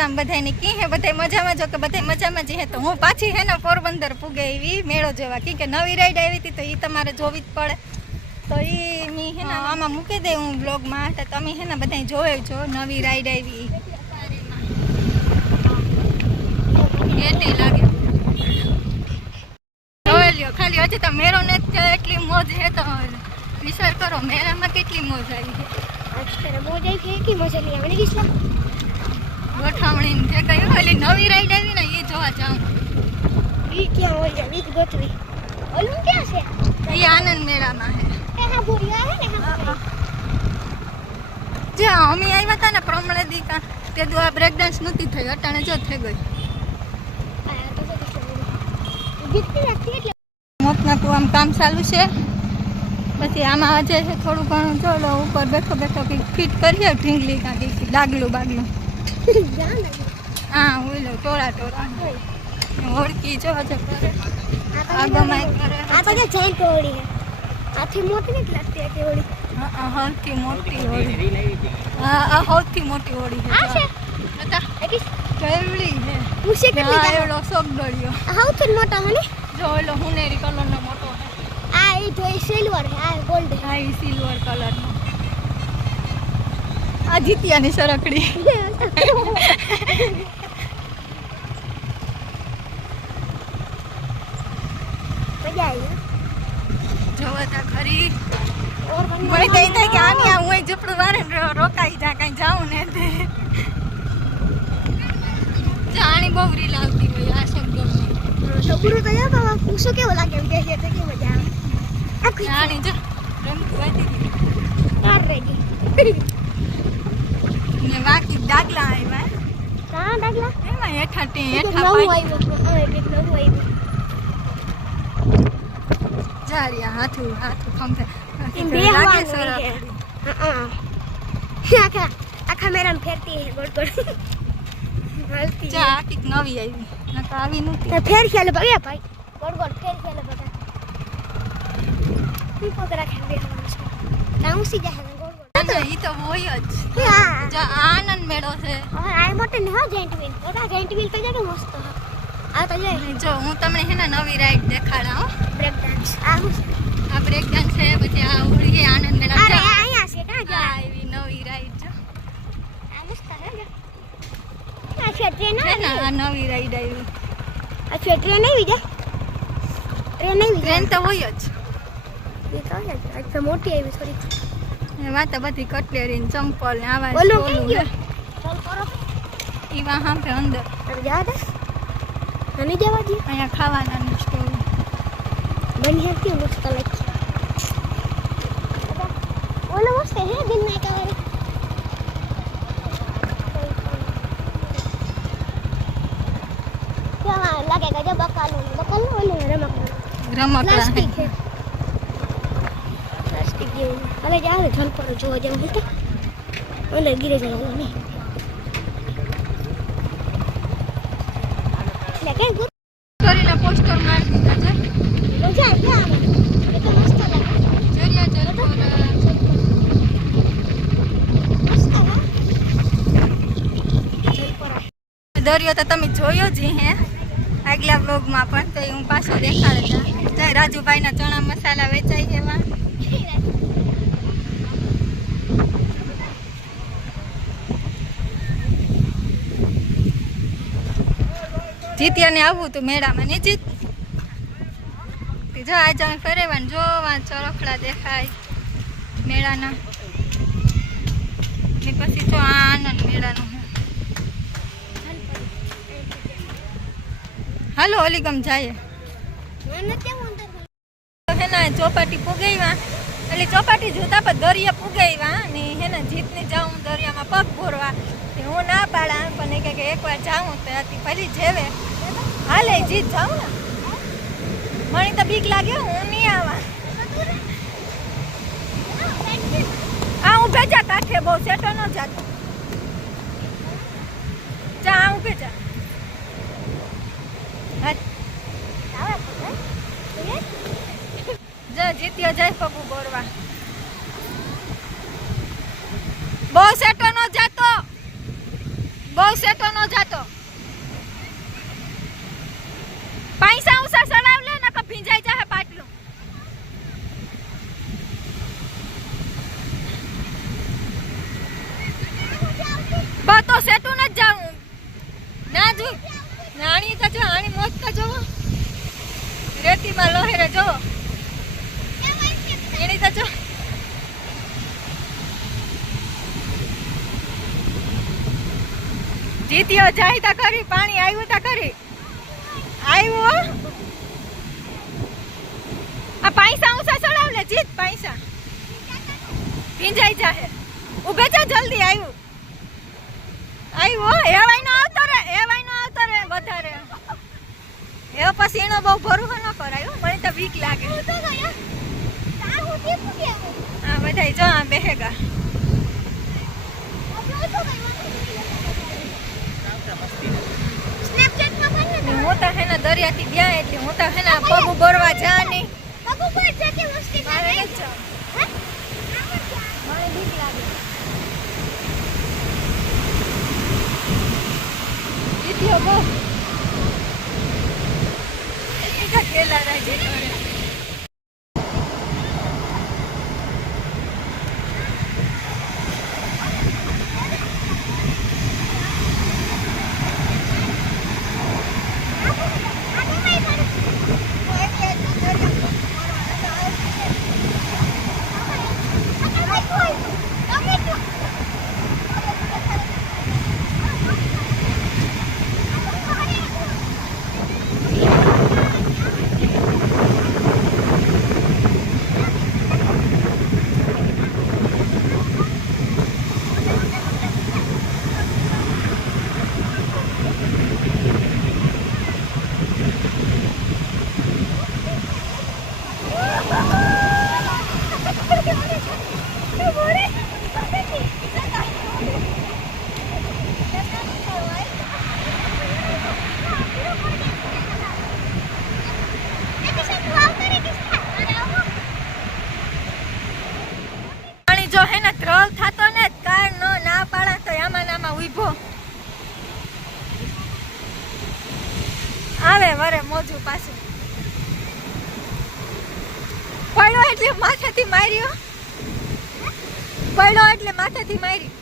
રામ બધાને કી હે બધા મજામાં જો કે બધા મજામાં જ હે તો હું પાછી હે ને પોરબંદર પૂગે એવી મેળો જેવા કે નવી રાઈડ આવી હતી તો એ તમારે જોવી જ પડે તો એ મી હે ને આમાં મૂકી દે હું બ્લોગમાં તો તમે હે ને બધા જોવે જો નવી રાઈડ આવી એટલે લાગે જોઈ લ્યો ખાલી હજી તો મેળો ને એટલી મોજ હે તો વિચાર કરો મેળામાં કેટલી મોજ આવી છે અત્યારે મોજ આવી છે કે મજા નહીં આવે ને કિસ્સા ગોઠવણી જે કઈ ઓલી નવી રાઈડ આવી ને એ જોવા જાઉં ઈ ક્યાં હોય વીક ગોઠવી ઓલું ક્યાં છે એ આનંદ મેળામાં હે હા બોરી આવે ને હા જે અમે આવ્યા હતા ને પ્રમણે દીકા તે દો આ બ્રેક ડાન્સ નહોતી થઈ અટાણે જો થઈ ગઈ મોતના કુવામાં કામ ચાલુ છે પછી આમાં આજે છે થોડું ઘણું ચાલો ઉપર બેઠો બેઠો કંઈક ફિટ કરીએ ઢીંગલી કાંઈક ડાગલું બાગલું હા ઓલો ટોળા ઓળખી જો છે કરે આગમાય કરે આ તો જૈન ઓળી છે આથી મોટી નથી લાગતી આ ઓળી હા સૌથી મોટી હોળી હા સૌથી મોટી હોળી છે આ છે બતા એકીસ કેવડી છે ઉસે કેટલી હા એવડો સોગડ્યો સૌથી મોટા હે ને જો ઓલો હુનેરી કલરનો મોટો છે આ એ તો સિલ્વર છે આ ગોલ્ડ હા એ સિલ્વર કલરનો આ જીતિયાની સરકડી મજા આવી જોવો તા ખરી મને તો એ થાય કે આની આ હું ઝૂપડું વારે રોકાઈ જા કઈ જાઉં ને તે જાણી બહુ રીલ આવતી હોય આ શબ્દોમાં છોકરું તો યાર બાબા પૂછો કેવો લાગે વિદેશ તો કે મજા આવે આખી જાણી જો રમતું હતી કાર રેડી ને બાકી ડાગલા આવ્યા કા ડાગલા એમાં હેઠા નવું હેઠા આવ્યું નવું આવ્યું જારિયા હાથું ખંભે બે લાગે હવા સરસ આખા મેરામ ફેરતી હે ગોળ ગોળ હાલતી ચા આખી નવી આવી નકર આવી નહોતી ફેર ખેલે ભાઈ ભાઈ ગોળ ગોળ ફેર ખેલે બધા ઈ પકડા ખેલ બે હવા છે નાઉસી જાય ગોળ ગોળ ઈ તો હોય જ હા જો આનંદ મેળો છે આ મોટે ને હા જેન્ટ વ્હીલ બધા જેન્ટ વ્હીલ તો કે મસ્ત આ તો જોઈ જો હું તમને હે ને નવી રાઈડ દેખાડા હો બ્રેક ડાન્સ આ હું આ બ્રેક ડાન્સ છે પછી આ હોળી આનંદ મેળા અરે છે આયા છે કા જો આ એવી નવી રાઈડ જો આ મસ્ત હે આ છે ટ્રેન છે ને આ નવી રાઈડ આવી આ છે ટ્રેન આવી જા ટ્રેન આવી ટ્રેન તો હોય જ એ તો છે આ તો મોટી આવી થોડી એ વાત બધી કટલેરી ને ચંપલ ને આવા ઓલો ઓલું કેમ ગયો ચાલ કરો ઈ વાહ હાંભે અંદર અરે જા દે અને જવા દે અહીંયા ખાવાના સ્ટોર બની હતી મસ્ત લાગી ઓલો મસ્ત હે દિન ના કવારે કેવા લાગેગા જબ બકાલો ઓલો રમકડા પ્લાસ્ટિક છે પ્લાસ્ટિક જેવું અલે જા દે જલ પર જોવા જેવું હતું અંદર ગીરે જાય નહીં લેકે ગુડ કરીને પોસ્ટર મારી દીધા છે મજા આવી એ તો મસ્ત લાગે જરિયા જલપોર મસ્ત હા દરિયો તો તમે જોયો જ હે આગલા બ્લોગમાં પણ તો હું પાછો દેખાડે ત્યાં રાજુભાઈના ચણા મસાલા વેચાય એવા જીત્યાને આવવું હતું મેળામાં ને જીત જો આજે અમે ફરેવાનું જોવા ચરખડા દેખાય મેળાના ને પછી જો આ આનંદ મેળાનો હાલો અલીગમ જાય મને કેવું અંદર હેના ચોપાટી પુગાવ્યા એટલે ચોપાટી જોતા પણ દરિયા પુગાવ્યા ને હેના જીતને જાઉં દરિયામાં પગ ભોરવા હું ના પાડા પણ એ કે એકવાર જાઉં તો હતી પહેલી જેવે હાલે જીત જાઉં ને મને તો બીક લાગે હું નહીં આવા આ ઉભે જા કાંઠે બહુ સેટો ન જાતો જા ઉભે જા જીત્યો જાય પગું બોરવા બહુ સેટો ન જાતો બહુ સેટો નો જાતો. પૈસા ઉસા સડાવ લે નકર ભીંજાઈ જાહે પાટલું. બસ તો સેટું ન જાવું. ના જો નાણી તો જો આણી મોજ તો જોવો. રેતીમાં લોહેરે જોવો. એની તો જો જીત્યો જાય તા કરી પાણી આવ્યું તા કરી આવ્યું. આ પૈસા ઉસા ચડાવ લે જીત પૈસા ભીંજાઈ જાહે. ઉભે છે જલ્દી આવ્યું આવ્યું. એવાય નો આવતો રે વધારે એ પછી એનો બહુ ભરોસો ન કરાયો. મને તો બીક લાગે. હા બધાય જો આ બેહેગા. હું તો હે ને દરિયાથી ગયા એટલે હું તો હે ને પગ બોરવા જા નહીં. મને બીક લાગે. જીત્યો બહુ કેલા રાજે કરે. જો હે ને ક્રોલ થાતો ને કાર નો ના પાડા તો આમાં નામાં ઉભો આવે વરે મોજું પાછું પડ્યો એટલે માથેથી માર્યો. પડ્યો એટલે માથેથી મારી.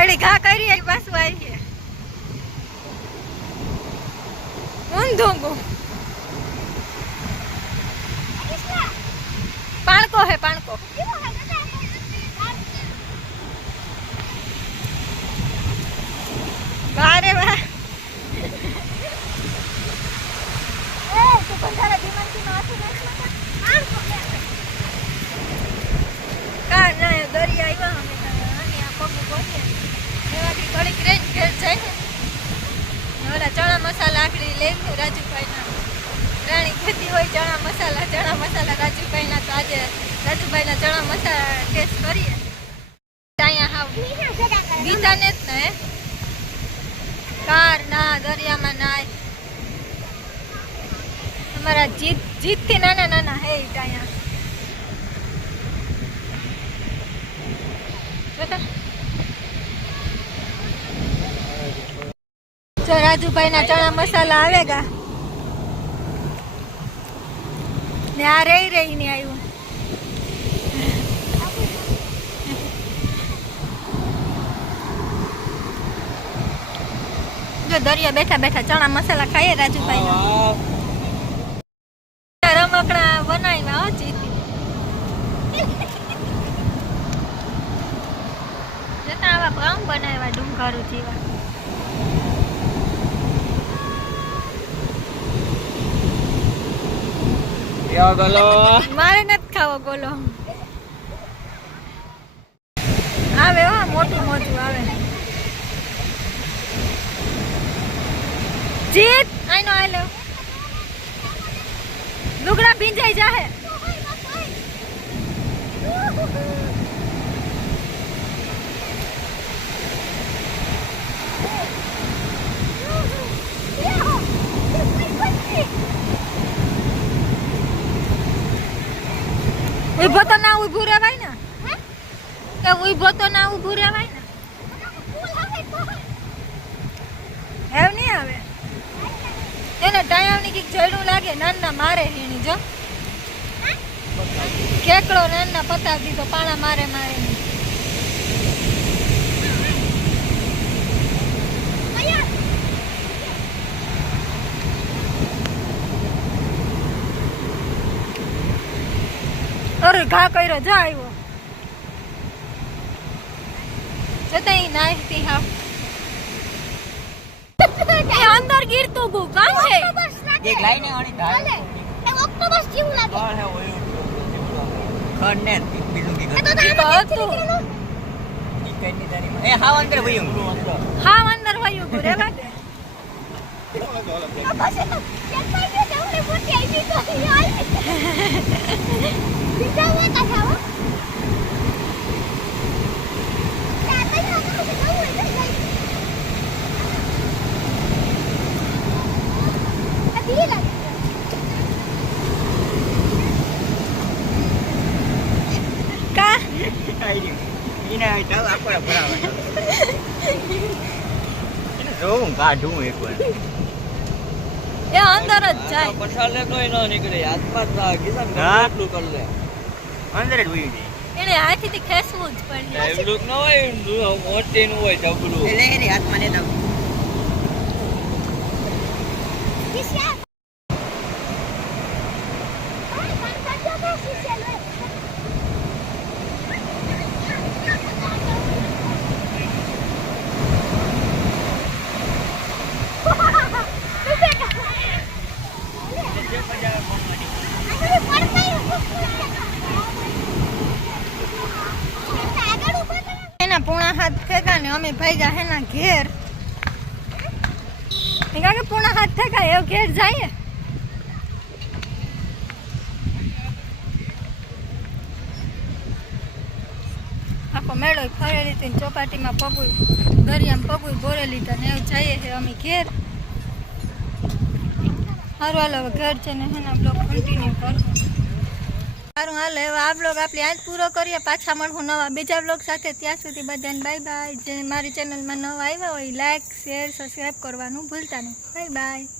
અડી ઘા કરી આવી પાછું આવી ઊંધું પાણકો હે પાણકો. વારે વાહ તું બંધારા દિમાગથી માથું નાખવા કા ના દરિયા આવ્યા અમે અને આ પગ ગોઠે એવાથી ઘડીક રહીને ઘેર જાય ને ઓલા ચણા મસાલા આખડી લઈને રાજુભાઈના રાણી ખેતી હોય ચણા મસાલા રાજુભાઈના. તો આજે રાજુભાઈના ચણા મસાલા ટેસ્ટ કરીએ. અહીંયા હાવ ગીતાને જ ને કાર ના દરિયામાં નાય. અમારા જીતથી નાના નાના હે અહીંયા બતા. જો રાજુભાઈના ચણા મસાલા આવેગા ને આ રહી ને આવ્યું. જો દરિયા બેઠા બેઠા ચણા મસાલા ખાઈએ રાજુભાઈ. રમકડા બનાવ્યા હો જીતી જતા આવા ભંગ બનાવ્યા ડુંગારું જેવા. મારે નથી ખાવો ગોલો. આવે હો મોટું આવે. જીત આઈનો આલે લુગડા ભીંજાઈ જાહે. ઊભો તો ના ઊભું રહેવાય ને કે ઊભો તો ના ઊભું રહેવાય ને હેવ નહીં આવે એને ટાયાવની કઈક જડું લાગે નાના મારે હીણી જો ખેકડો નાના પતાવી દીધો પાણા મારે મારે અરે ઘા કર્યો જો આવ્યો જતા ઈ નાખતી હાવ એ અંદર ગીરતું ગુ કામ છે એક લાઈને વાળી ધાર એ ઓક્ટોપસ જેવું લાગે બહાર હે ઓલું ખડ ને બીજું કી એ તો ઘર આમાં હતું. ઈ કઈ ની દારીમાં એ હાવ અંદર વયું હા અંદર વયું ગુ રેવા દે પછી તો કેટલા કે જવડે મોટી આવી તો યાર બીજા વે કા થાવ કા ઈને આઈતા આપડા ભરાવે એને જોઉં કાઢું એકવાર એ અંદર જ જાય પછાલે કોઈ ન નીકળે હાથમાં જ કિસાન હા. એટલું કરી લે અંદર જ વયું જાય એને હાથીથી ખેંચવું જ પડે એટલું ન હોય મોટી નું હોય જબલું એટલે એની હાથમાં ને દઉં કિસ્યા ઓય કામ કરજો કે કિસ્યા લે એના પૂણા હાથ ફેંકા ને અમે ભાગ્યા હેના ઘેર કે પૂણા હાથ ફેંકા એવો ઘેર જાય આખો મેળો ફરેલી હતી ને ચોપાટીમાં પગું દરિયામાં પગું બોરેલી હતા ને એવું જઈએ છે અમે ઘેર સારું હાલો હવે ઘર છે ને હેના બ્લોગ કન્ટિન્યુ કરશું સારું હાલો હવે આ બ્લોગ આપણે આજ પૂરો કરીએ પાછા મળશું નવા બીજા બ્લોગ સાથે ત્યાં સુધી બધાને બાય બાય જે મારી ચેનલમાં નવા આવ્યા હોય લાઈક શેર સબસ્ક્રાઈબ કરવાનું ભૂલતા નહીં બાય બાય